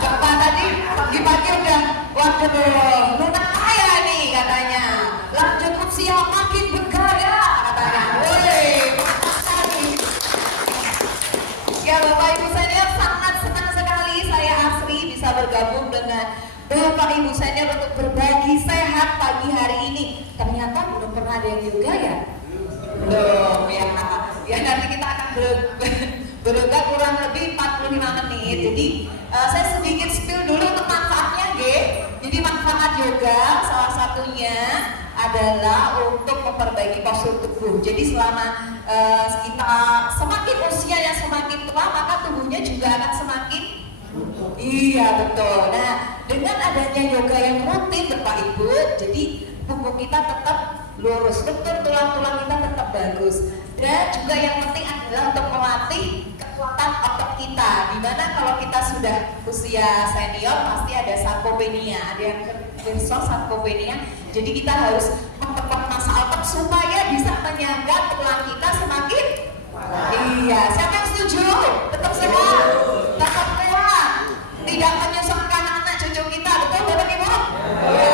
Bapak tadi pagi-pagi udah waduh lumayan nih katanya. Lanjut usia makin bergaya katanya. Woi, ya Bapak Ibu senior sangat senang sekali saya Asri bisa bergabung dengan Bapak Ibu senior untuk berbagi sehat pagi hari ini. Ternyata belum pernah ada yang yoga ya? Belum ya. Ya nanti kita akan beryoga kurang lebih 45 menit. Jadi saya sedikit spill dulu untuk manfaatnya, G. Jadi manfaat yoga salah satunya adalah untuk memperbaiki postur tubuh. Jadi selama kita semakin usia yang semakin tua, maka tubuhnya juga akan semakin iya betul. Nah dengan adanya yoga yang rutin Bapak Ibu, jadi tubuh kita tetap lurus, betul tulang-tulang kita tetap bagus. Dan juga yang penting adalah untuk melatih kekuatan otot kita. Dimana kalau kita sudah usia senior pasti ada sarkopenia, ada yang versus sarkopenia. Jadi kita harus memperkuat massa otot supaya bisa menyangga tulang kita semakin iya. Siapa yang setuju? Tetap sehat, tetap kuat, tidak menyusahkan anak cucu kita, betul Bapak Ibu? Ya.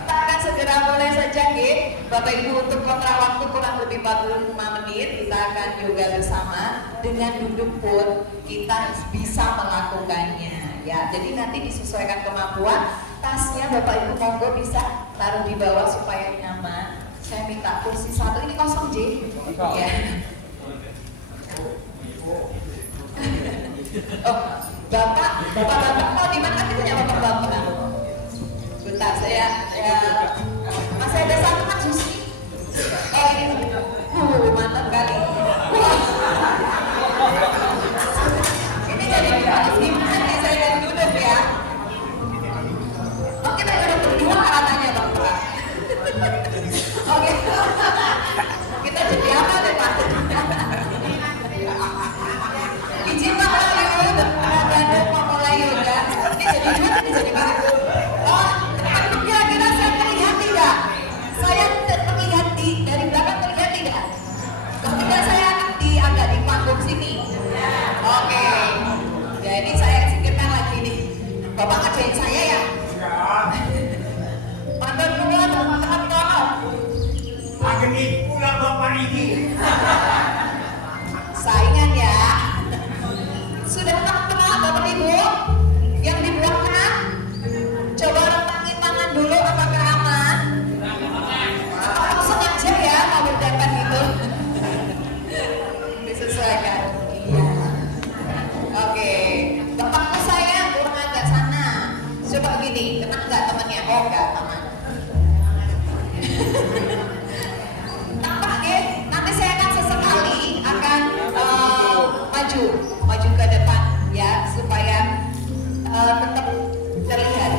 Kita akan segera mulai saja, Bapak Ibu, untuk kontrak waktu kurang lebih 45 menit. Kita akan yoga bersama. Dengan duduk pun kita bisa melakukannya. Ya, jadi nanti disesuaikan kemampuan. Tasnya Bapak Ibu monggo bisa taruh di bawah supaya nyaman. Saya minta kursi satu, ini kosong J. Ya. Oh, Bapak mau di mana? Nanti punya Bapak. Bentar, saya masih ada satu Mas Susi. Oh ini, mantap kali. Wah. Ini jadi gimana nih saya dari duduk ya? Oh kita duduk berdua katanya Bapak. Oke. Kita jadi apa deh Pak? Izin Pak Lalu, Bandung mau mulai yoga. Ini jadi dua, ini jadi gitu. Oh, kira-kira saya terlihat tidak? Saya terlihat dari belakang terlihat tidak? Ketika saya agak di panggung sini. Oke. Jadi saya singkirkan lagi nih. Bapak ngerjain saya ya? Pandan dulu atau makan tolong? Agni pula Bapak ini. Saingan ya. Sudah kenal Bapak Ibu? Yang di belakang? Coba rentangin tangan dulu apakah aman? Langsung aja ya mau berdebat gitu. Disesuaikan. Iya. Oke. Bapakku sayang kurang agak sana. Coba gini, kena nggak temennya? Oh nggak aman. Tampak ya, nanti saya akan sesekali akan maju ke depan ya supaya tetap terlihat.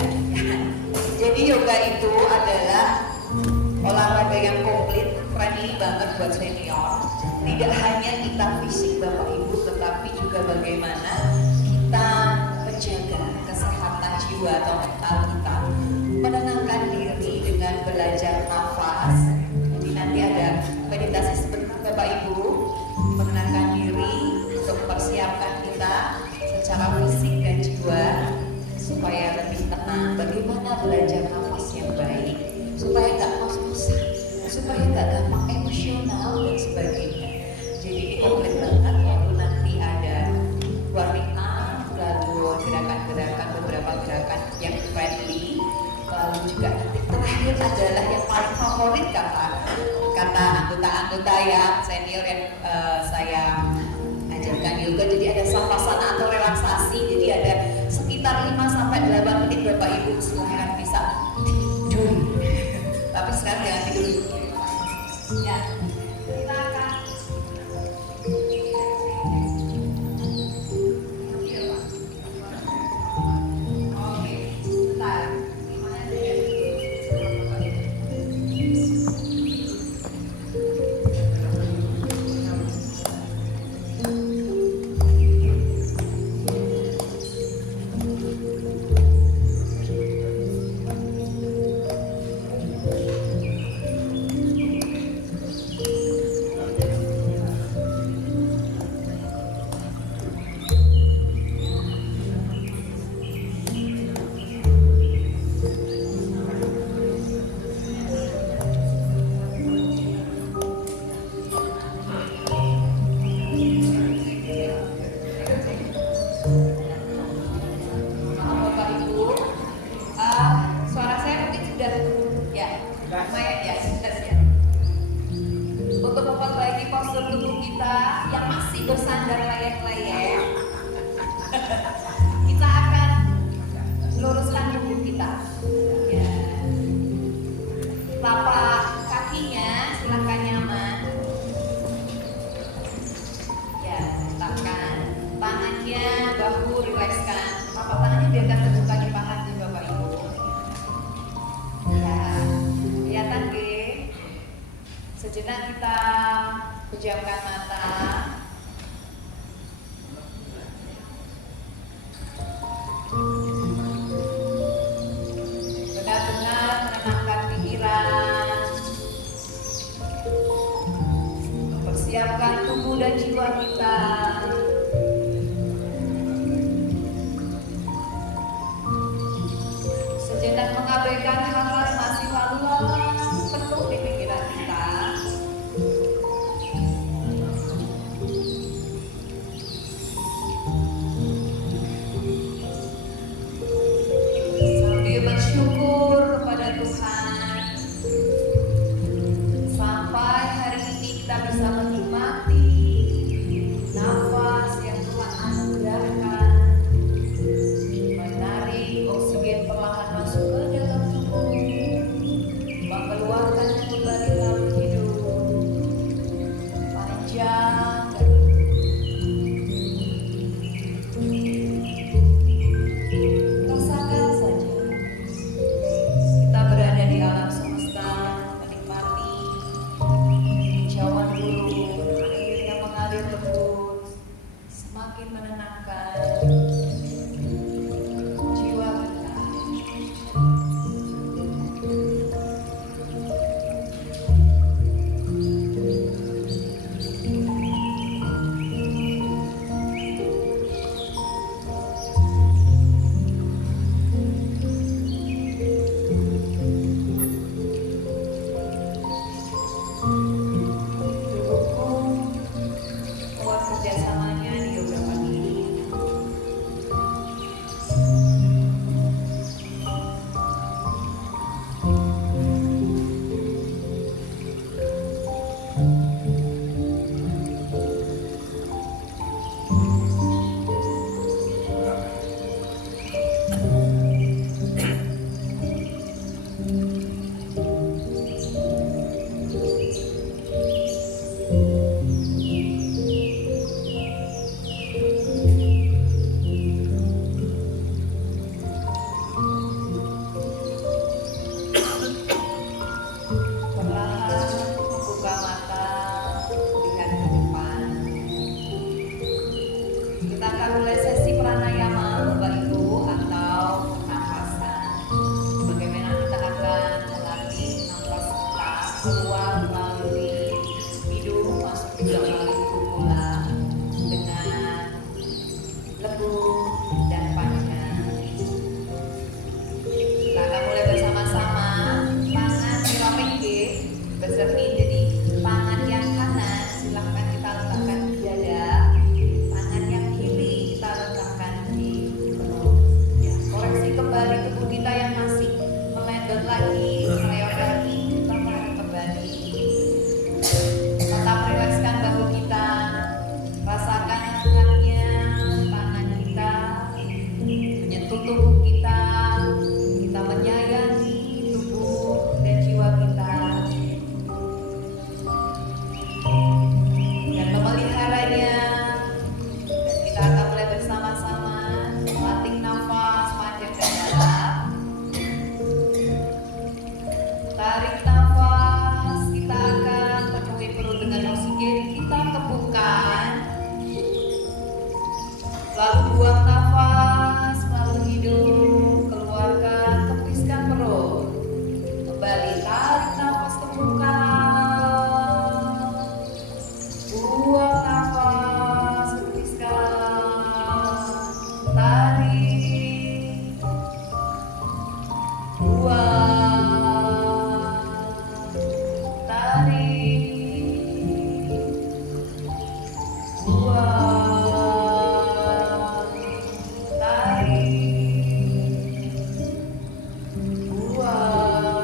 Jadi yoga itu adalah olahraga yang komplit, friendly banget buat senior. Tidak hanya kita fisik Bapak Ibu, tetapi juga bagaimana kita menjaga kesehatan jiwa atau mental kita, menenangkan diri dengan belajar nafas. Jadi nanti ada meditasi sebentar Bapak Ibu, menenangkan diri untuk mempersiapkan kita secara fisik dan jiwa supaya lebih tenang. Bagaimana belajar nafas yang baik supaya nggak ngos-ngosan, supaya nggak gampang emosional dan sebagainya. Jadi ini komplit banget. Lalu nanti ada warming up, lalu gerakan-gerakan, beberapa gerakan yang friendly, lalu juga nanti terakhir adalah yang paling favorit kata anggota-anggota yang senior yang saya ajarkan yoga. Jadi ada savasana atau relaksasi. Jadi ada sekitar 5-8 menit Bapak Ibu silahkan bisa tidur. Tapi sekarang jangan tidur. Ya, kita akan oke, sebentar. sudah ya lumayan ya sudah ya. Untuk memperbaiki postur tubuh kita yang masih bersandar layek-layek, kita akan luruskan tubuh kita. Ya. Telapak kakinya silakan nyaman. Ya, letakkan tangannya, bahu rilekskan. Telapak tangannya biarkan terbuka di paha nih Bapak Ibu. Ya, kelihatan deh. Sejenak kita pejamkan mata. Benar-benar menenangkan pikiran. Mempersiapkan tubuh dan jiwa kita. Sejenak mengabaikan hal-hal yang masih lalu lalang penuh di pikiran kita. Sambil bersyukur kepada Tuhan sampai hari ini kita bisa menikmati nafas yang Tuhan anugerahkan, menarik oksigen perlahan masuk ke dalam tubuh, mengeluarkannya kembali lalu hidup panjang dan rasakan saja kita berada di alam semesta, menikmati hijauan burung, air yang mengalir lembut, semakin menenangkan jiwa kita. Tubuhku kuat kerjasamanya di beberapa ini. Perlahan membuka mata, lihat ke depan. Kita akan mulai sesi pranayama Bapak Ibu atau pernafasan. Bagaimana kita akan melatih nafas kita keluar melalui hidung, masuk juga melalui pula dengan lembut dan panjang. Kita akan mulai bersama-sama. Tangan diramek bercermin, jadi tangan yang kanan silahkan kita letakkan di dada, tangan yang kiri kita letakkan di perut. Ya, koreksi kembali tubuh kita yang masih melendot lagi, melewat lagi, kita tarik kembali. Tetap rilekskan bahu kita, rasakan hangatnya tangan kita menyentuh tubuh kita, kita menyayangi tubuh dan jiwa kita dan memeliharanya. Dan kita akan mulai bersama-sama melatih nafas panjang dan dalam. Tarik nafas, kita akan penuhi perut dengan oksigen, kita kebukan. Lalu buang nafas melalui hidung, keluarkan, kempiskan perut. Kembali tarik nafas, kebukan. Buang nafas, kempiskan. Tarik. Buang. Tarik. Buang. Tarik. Buang.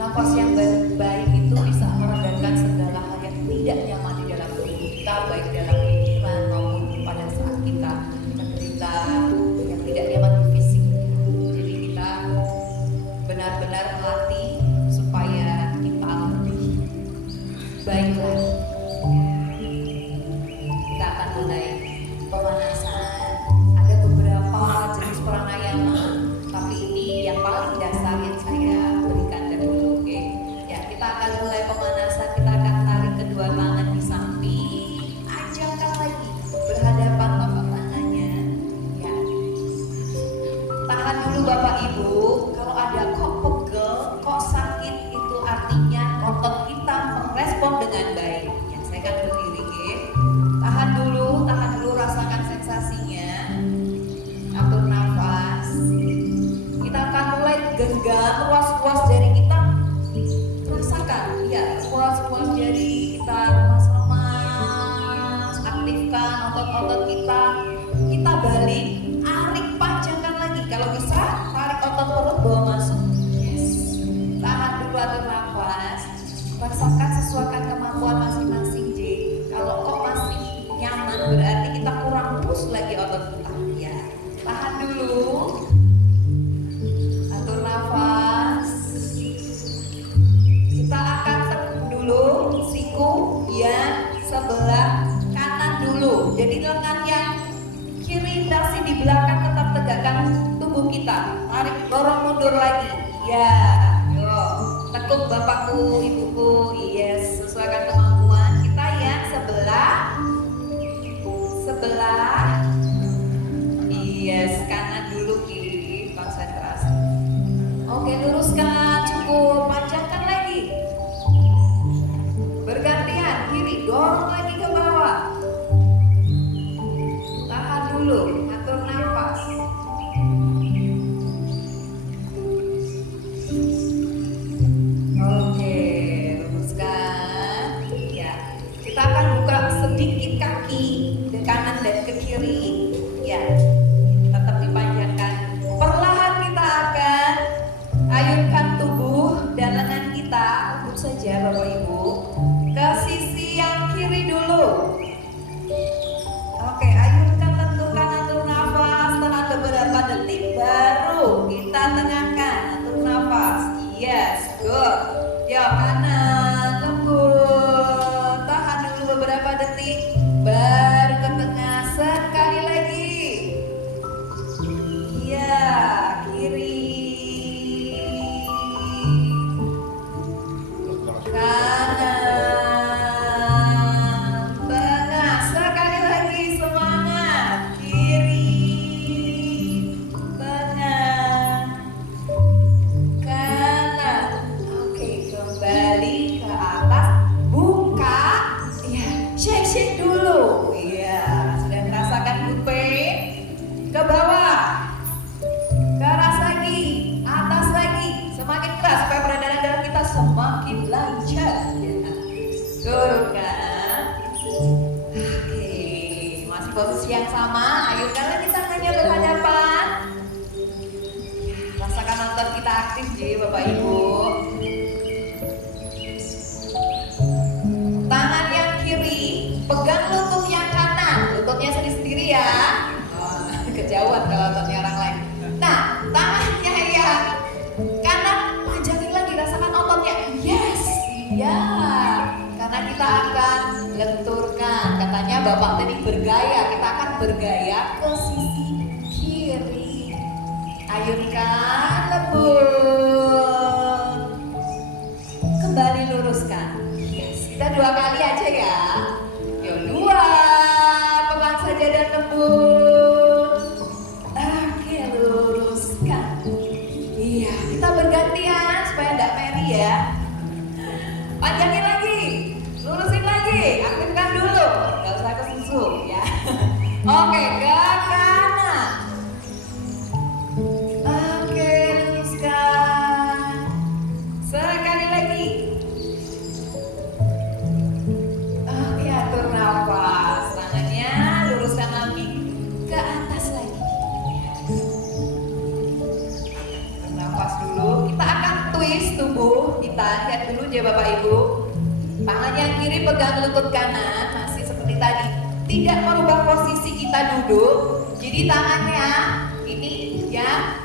Nafas yang baik itu bisa meredakan segala hal yang tidak nyaman di dalam tubuh kita, baik dalam pikiran maupun pada saat kita menderita yang tidak nyaman di fisik. Jadi kita benar-benar melatih supaya kita lebih baik lagi. Kita akan mulai pemanasan. Ada beberapa jenis pranayama, tapi ini yang paling dasar yang saya berikan dahulu. Oke, ya kita akan mulai pemanasan. Kita akan tarik kedua tangan di samping, ajangkan lagi berhadapan telapak tangannya. Ya, tahan dulu Bapak Ibu. Kalau ada kok pegel, kok sakit, itu artinya otot kita merespon dengan baik. Ya, saya akan berdiri. Oke, tahan dulu, rasakan sensasinya. Atur nafas. Kita akan mulai genggam ruas-ruas jari kita. Rasakan, ya, ruas-ruas jari kita lemas-lemas. Aktifkan otot-otot kita. Kita balik, tarik, panjangkan lagi. Kalau bisa, tarik otot perut bawa masuk. Yes. Tahan dulu, atur nafas. Rasakan, sesuaikan kemampuan masing-masing. J. Kalau kok masih nyaman, berarti kita kurang push lagi otot kita. Ya, tahan dulu. Atur nafas. Kita akan tekuk dulu siku yang sebelah kanan dulu. Jadi lengan yang kiri dasi di belakang tetap tegakkan tubuh kita. Tarik, dorong mundur lagi. Ya, yo. Tekuk bapakku, ibuku. Yes, sesuaikan kemampuan kita yang sebelah. Yes, kanan dulu, kiri, konsentrasi. Oke, luruskan, cukup, panjangkan lagi. Bergantian, kiri, dorong lagi ke bawah. Tahan dulu, atur nafas. Oke, luruskan. Ya, kita akan buka sedikit kaki ke kanan dan ke kiri. Ya, tetap dipanjangkan. Perlahan kita akan ayunkan tubuh dan lengan kita untuk saja Bapak Ibu ke sisi yang kiri dulu. Oke, ayunkan, tentukan, atur nafas, tahan beberapa detik, baru kita tengahkan, atur nafas. Yes, good. Yo, kanan, lembut, tahan dulu beberapa detik, baru ke tengah, sekali lagi. Iya, kiri, kanan, tengah, sekali lagi, semangat. Kiri, tengah, kanan. Oke, kembali ke atas, buka. Ya, shake dulu. Iya, sudah merasakan good pain. Ke bawah, ke atas lagi, atas lagi, semakin keras supaya peredaran darah kita semakin lancar. Ya. Turunkan. Oke, masih posisi yang sama. Ayunkan lagi tangannya berhadapan. Rasakan otot kita aktif, jadi Bapak Ibu. Tangan yang kiri pegang lutut yang kanan, lututnya sendiri-sendiri ya. Kejauhan kalau ototnya orang lain. Nah, tangannya yang kanan panjangin lagi, rasakan ototnya. Yes, iya. Karena kita akan lenturkan. Katanya Bapak tadi bergaya, kita akan bergaya ke sisi kiri. Ayunkan, lembut. Kembali luruskan. Yes, kita 2 kali aja ya. Yo, 2. Pelan saja dan lembut. Oke, luruskan. Iya, kita bergantian supaya enggak meri ya. Panjangin lagi, lurusin lagi, aktifkan dulu, nggak usah ke susu ya. Oke, ke kanan. Oke, luruskan. Sekali lagi. kita lihat dulu ya Bapak Ibu. Tangan yang kiri pegang lutut kanan, masih seperti tadi. Tidak merubah posisi kita duduk. Jadi tangannya ini yang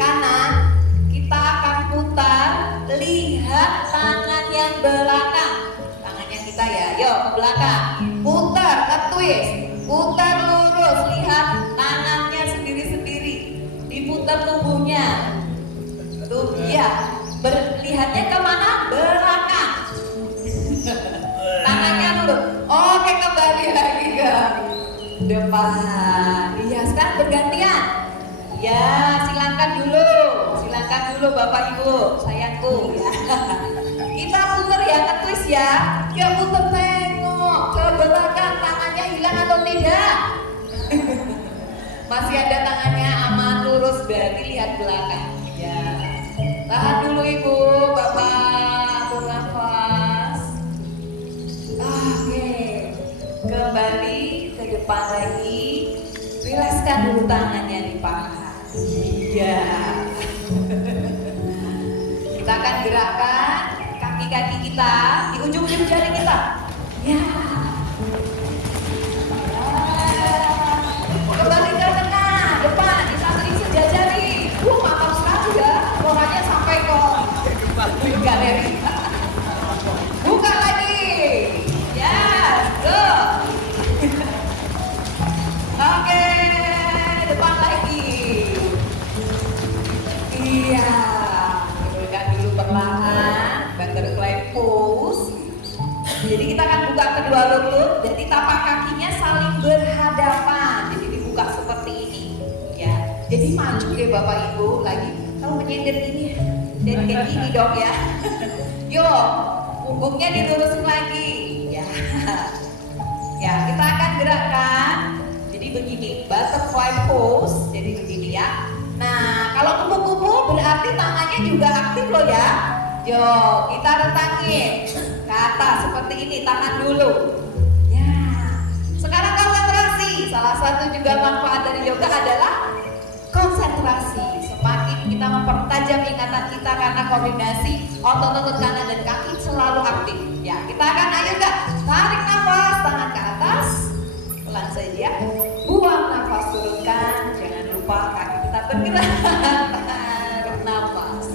kanan kita akan putar, lihat tangan yang belakang. Tangannya kita ya, yuk ke belakang. Putar, nge-twist, putar lurus, lihat tangannya sendiri-sendiri. Diputar tubuhnya. Tuh, iya. Lihatnya kemana? Belakang. Tangannya dulu. Oke, kembali lagi ke depan. Iya, sekarang bergantian. Ya, silakan dulu Bapak Ibu, sayangku ya. Kita putar ya, nge-twist ya. Ya putar, tengok ke belakang, tangannya hilang atau tidak? Masih ada tangannya aman, lurus, berarti lihat belakang. Ya. Tahan dulu Ibu, Bapak, atur nafas. Oke, kembali ke depan lagi. Rilaskan dulu tangannya di paha. Iya. Kita akan gerakkan kaki-kaki kita di ujung-ujung jari kita. Ya. Kembali ke tengah, depan, disatuin sejajari. Mantap sekali ya. Suaranya sampai ke galeri. Buka lagi. Yes, go. Oke, depan lagi. Iya. Turunkan dulu perlahan, butterfly pose. Jadi kita akan buka kedua lutut, jadi tapak kakinya saling berhadapan. Jadi dibuka seperti ini, ya. Jadi maju deh Bapak Ibu lagi. Kalau menyender ini, dan kayak gini dong ya. Yuk, punggungnya dilurusin lagi, ya. Ya, kita akan gerakkan. Jadi begini, butterfly pose. Jadi begini ya. Nah, kalau kupu-kupu berarti tangannya juga aktif loh ya. Yuk, kita rentangin ke atas seperti ini, tahan dulu. Ya. Sekarang konsentrasi. Salah satu juga manfaat dari yoga adalah konsentrasi. Semakin kita mempertajam ingatan kita karena koordinasi otot-otot kanan dan kaki selalu aktif. Ya, kita akan ayo Kak, tarik nafas, tangan ke atas, pelan saja. Buang nafas, turunkan. Jangan lupa kaki kita bergerak. Tarik nafas.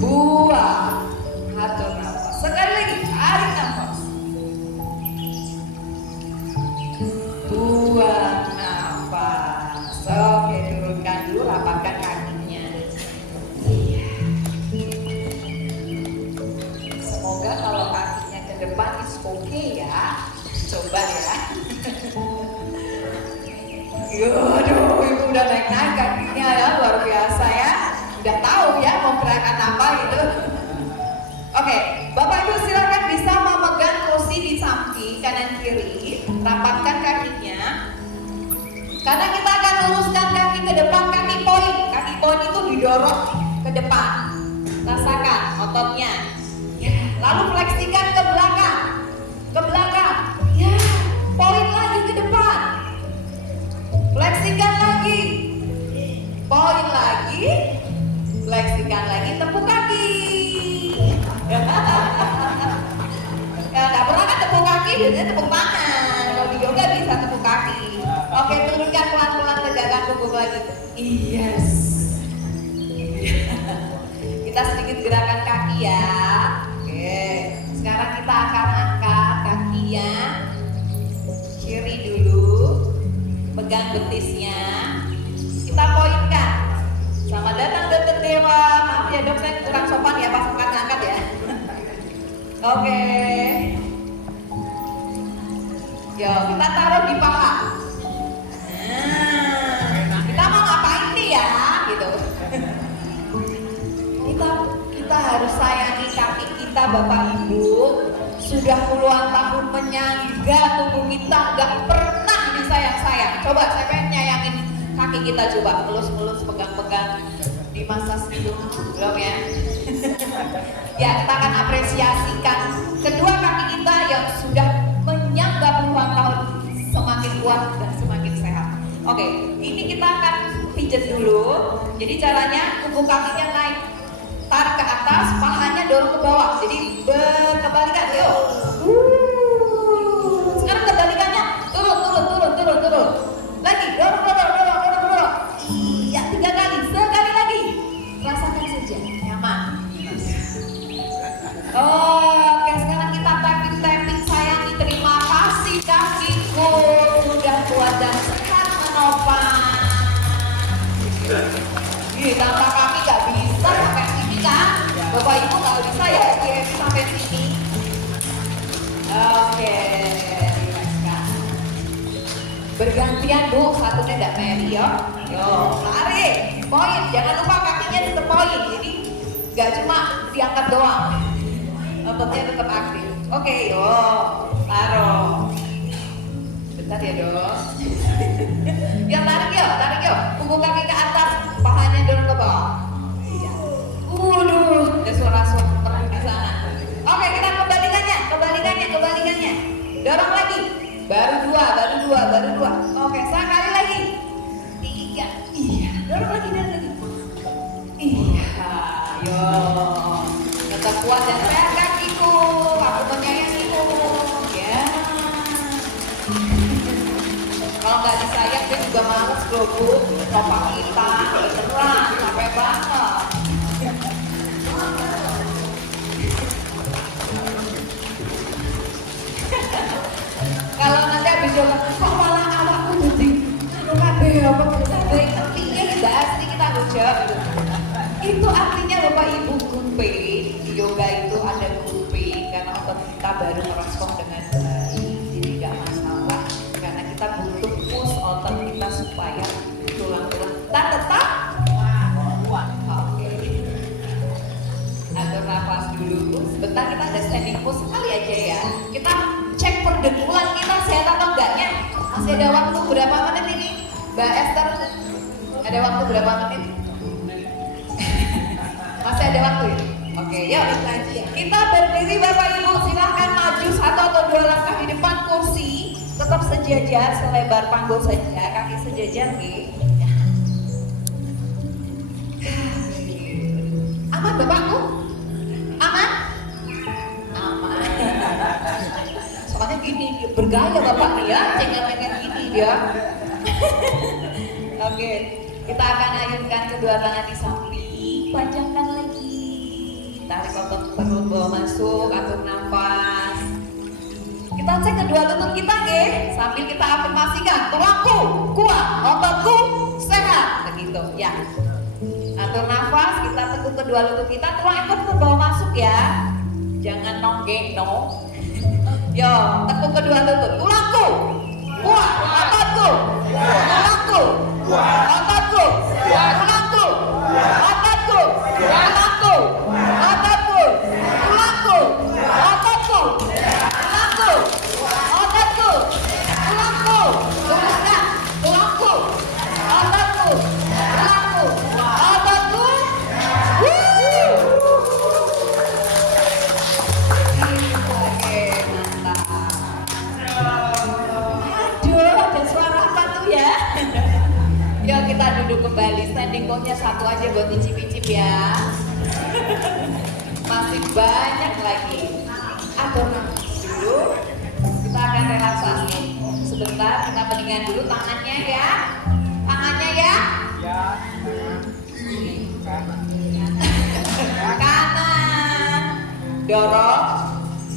Buang. Atur nafas. Sekali lagi, tarik nafas. Buang nafas. Oke, turunkan dulu, rapatkan kakinya. Iya. Semoga kalau kakinya ke depan is oke ya. Coba ya. Aduh, Ibu udah naik-naik kakinya ya, luar biasa ya. Udah tahu ya mau gerakan apa gitu. Oke, Bapak Ibu silakan bisa memegang kursi di samping kanan kiri, rapatkan kakinya. Karena kita akan luruskan kaki ke depan, kaki poin. Kaki poin itu didorong ke depan. Rasakan ototnya. Ya, lalu fleksikan ke belakang. Ke belakang. Ya, poin lagi ke depan. Fleksikan lagi. Poin lagi. Fleksikan lagi, tepuk kaki. Ya, nggak pernah kan tepuk kaki, biasanya tepuk tangan. Kalau di yoga bisa tepuk kaki. Oke, turunkan pelan-pelan, tegakkan punggung lagi. Yes. Kita sedikit gerakan kaki ya. Oke, sekarang kita akan angkat kakinya. Kiri dulu, pegang betisnya. Kita poinkan. Selamat datang Dokter Dewa. Maaf ya dok, saya kurang sopan ya pas angkat ya. Oke. Yo, kita taruh di paha. Nah, kita mau ngapain nih ya, gitu. Kita harus sayangi kaki kita Bapak Ibu. Sudah puluhan tahun menyangga tubuh kita, nggak pernah disayang-sayang. Coba saya pengen nyayangin kaki kita, coba elus-elus, pegang-pegang, dimasas gitu, belum ya? Ya, kita akan apresiasikan kedua kaki kita yang sudah menyangga puluhan tahun, semakin kuat dan semakin sehat. Oke, ini kita akan pijat dulu. Jadi caranya tubuh kakinya naik, tarik ke atas, paha tanpa kaki gak bisa sampai sini kan? Bapak Ibu gak bisa ya happy sampai sini. Oke, relax kan. Bergantian Bu, satunya gak Mary ya. Yo, lari, poin. Jangan lupa kakinya tetap poin. Jadi gak cuma diangkat doang. Ototnya tetap aktif. Oke, yo, taruh. Bentar ya dong. Ya tarik yo. Punggung kaki ke atas, pahanya dorong ke bawah. Iya. Ada suara-suara perang di sana. Oke, kita kebalikannya. Dorong lagi. Baru dua. Oke, sekali lagi. 3. Iya, dorong lagi. Iya, yo. Tetap kuat dan sehat kakiku. Aku menyayangimu. Ya. Kalau nggak disayang dia juga males loh Bu. Bapak kita beneran capek banget. Kalau nanti habis jalan, kok malah awakku jadi kabeh apa kabeh piye bahas ini kita jawab gitu. Itu artinya Bapak Ibu grouping. Di yoga itu ada grouping karena otot kita baru merespon dengan baik. Jadi nggak masalah. Karena kita butuh push otot kita supaya tulang-tulang kita tetap kuat. Oke. Atur nafas dulu. Sebentar kita ada standing push sekali aja ya. Kita cek perdegulan kita sehat atau enggaknya. Masih ada waktu berapa menit ini? Mbak Esther, ada waktu berapa menit? Masih ada waktu ya? Oke, yuk kita berdiri Bapak Ibu, silahkan maju 1 atau 2 langkah di depan kursi. Tetap sejajar, selebar panggul saja, kaki sejajar nih. Aman Bapakku? Aman? Aman. Soalnya gini, bergaya Bapak nih ya, cengeng-cengeng gini dia. Oke, kita akan ayunkan kedua tangan di samping, panjangkan lagi. Tarik otot perut bawa masuk, atur nafas. Kita cek kedua lutut kita sambil kita afirmasikan, tulangku kuat, ototku sehat, begitu ya. Atur nafas, kita tekuk kedua lutut kita, tulang ekor terbawa masuk ya. Jangan nonggeng no. Yo, tekuk kedua lutut, tulangku kuat, ototku, tulangku, ototku, tulangku, ototku, tulangku, ototku, tulangku, ototku, tulangku, ototku, tulangku, tulangku, tulangku, ototku, tulangku, ototku. Oke, mantap. Aduh, ada suara apa tuh ya? Yuk kita duduk kembali, standing pose-nya 1 aja buat icip-icip ya. Masih banyak lagi. Atur nafas dulu. Kita akan relaksasi. Sebentar, kita pendingan dulu tangannya ya. Tangannya ya. Kanan. Dorong.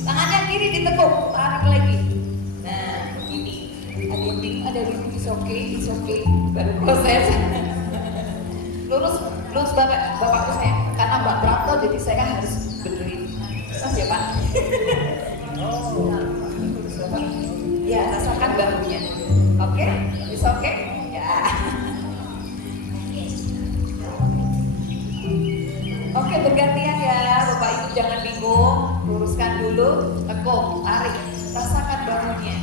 Tangannya kiri ditekuk, tarik lagi. Nah, ini. Ada dinding, it's okay. Baru proses. Lurus bapakku saya. Karena Mbak Prapto jadi saya harus benerin. Terus ya Pak. Lurus Bapak. Ya, rasakan bahunya. Oke? It's okay? Ya. Oke, bergantian ya. Bapak Ibu jangan bingung. Luruskan dulu, tekuk, tarik. Rasakan bahunya.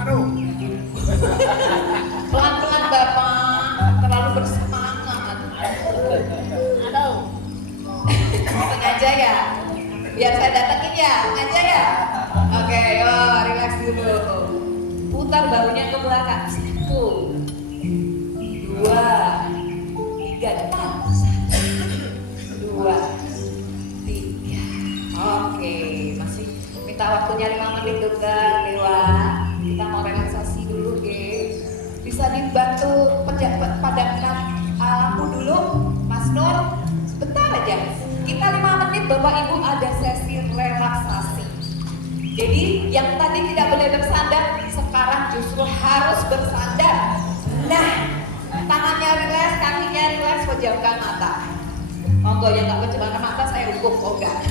Aduh. Pelan-pelan Bapak, terlalu bersemangat. Aduh. Sengaja ya? Biar saya datengin ya? Sengaja ya? Oke, yuk relax dulu. Putar bahunya ke belakang. 1, 2, 3, depan. 1, 2, 3. Oke, masih minta waktunya 5 menit dokter, Dewa. Kita mau relaksasi dulu, guys. Bisa dibantu padamkan lampu dulu, Mas Nur. Sebentar aja. Kita 5 menit, Bapak Ibu ada sesi relaksasi. Jadi yang tadi tidak boleh bersandar, sekarang justru harus bersandar. Nah, Tangannya rileks, kakinya rileks, pejamkan mata. Monggo yang nggak pejamkan mata saya hukum, oh enggak.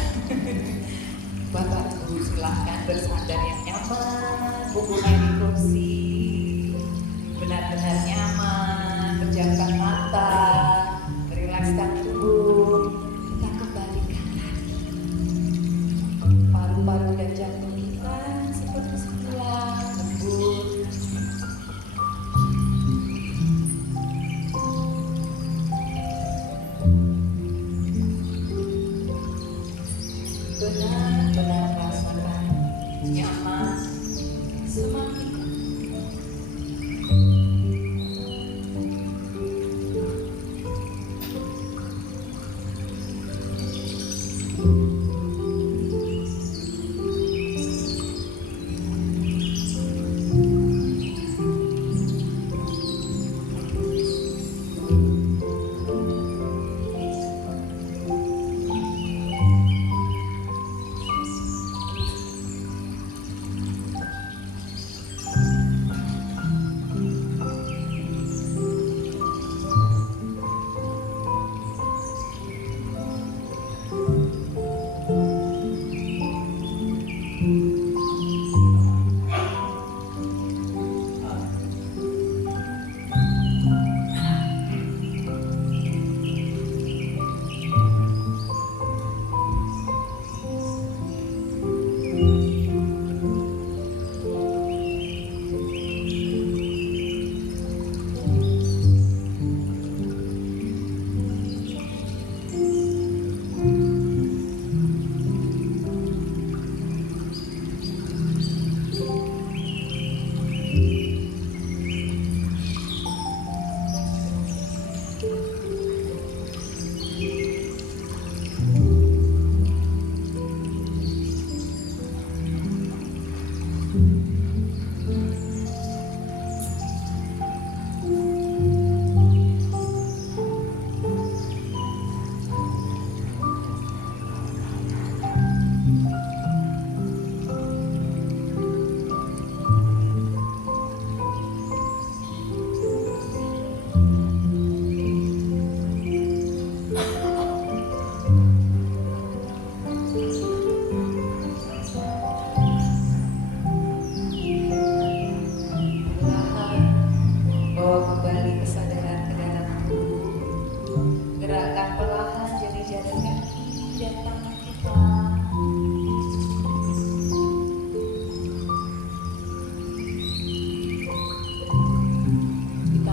Bapak Ibu silahkan bersandar yang nyaman, punggungnya di kursi, benar-benar nyaman, pejamkan mata, rilekskan tubuh, kita kembalikan lagi. Paru-paru dan jantung kita seperti semula lembut. Benar-benar rasakan nyaman semakin.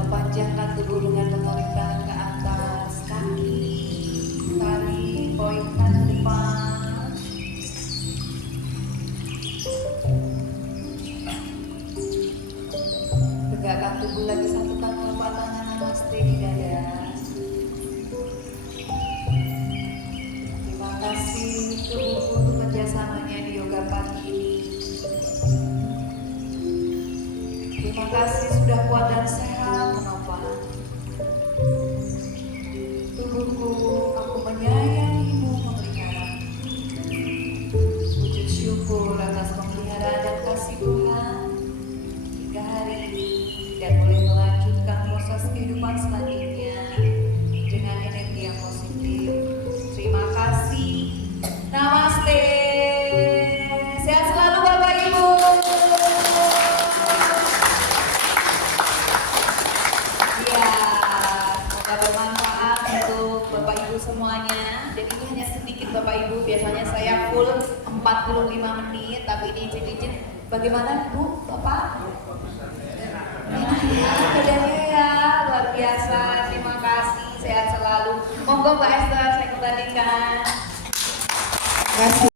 Panjangkan tubuh dengan menarik tangan ke atas, kaki tarik, poinkan ke depan. Tegakkan tubuh lagi, satukan telapak tangan, namaste di dada. Terima kasih tubuhku untuk kerjasamanya di yoga pagi ini. Terima kasih sudah kuat dan sehat menopang. Tubuhku, aku menyayangimu, memelihara. Wujud syukur atas pemeliharaan dan kasih Tuhan hingga hari ini, dan boleh melanjutkan proses kehidupan selanjutnya dengan energi yang positif. Terima kasih. Namaste. Sehat selalu Bapak Ibu. Bermanfaat untuk Bapak Ibu semuanya. Dan ini hanya sedikit Bapak Ibu. Biasanya saya full 45 menit, tapi ini izin-izin. Bagaimana Bu, Bapak? Enak ya, bedanya ya, luar biasa. Terima kasih, sehat selalu. Monggo Mbak Esther, saya kembalikan. Terima kasih.